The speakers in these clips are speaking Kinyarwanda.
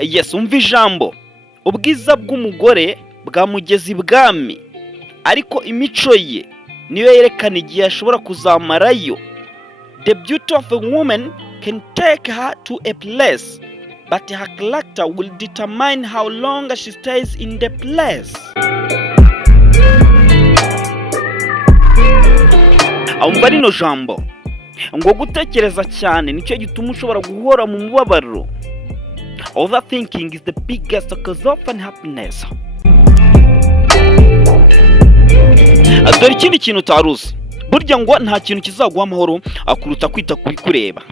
Yes, umva ijambo. Ubwiza bw'umugore bwamugeza ibwami, ariko imico ye niyo yerekana igihe ashobora kuzamarayo. The beauty of a woman can take her to a place, but her character will determine how long she stays in the place. Umva rino jambo ngo gutekereza cyane nicyo gituma ushobora guhora mu mubabaro. Overthinking is the biggest cause of unhappiness. Dore ikindi kintu utaruzi, burya ngo nta kintu kizaguha amahoro akuruta kwita ku bikureba.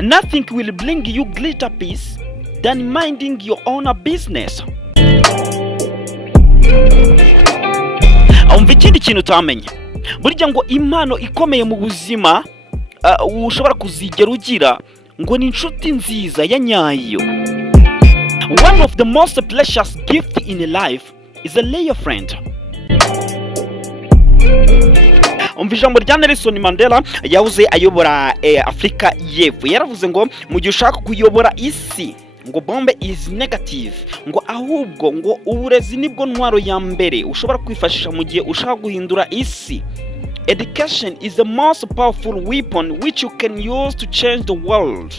Nothing will bring you greater peace than minding your own business. Umva ikindi kintu utamenya, burya ngo impano ikomeye mu buzima ushobora kuzigera ugira ngo ni inshuti nziza ya nyayo. One of the most precious gifts in life is a real friend. Umva ijambo rya Nelson Mandela yavuze ayobora Afrika y'Epfo. Yaravuze ngo mu gihe ushaka kuyobora isi ngo bombe is negative, ngo ahubwo ngo uburezi nibwo ntwaro ya mbere ushobora kwifashisha mu gihe ushaka guhindura isi. Education is the most powerful weapon which you can use to change the world.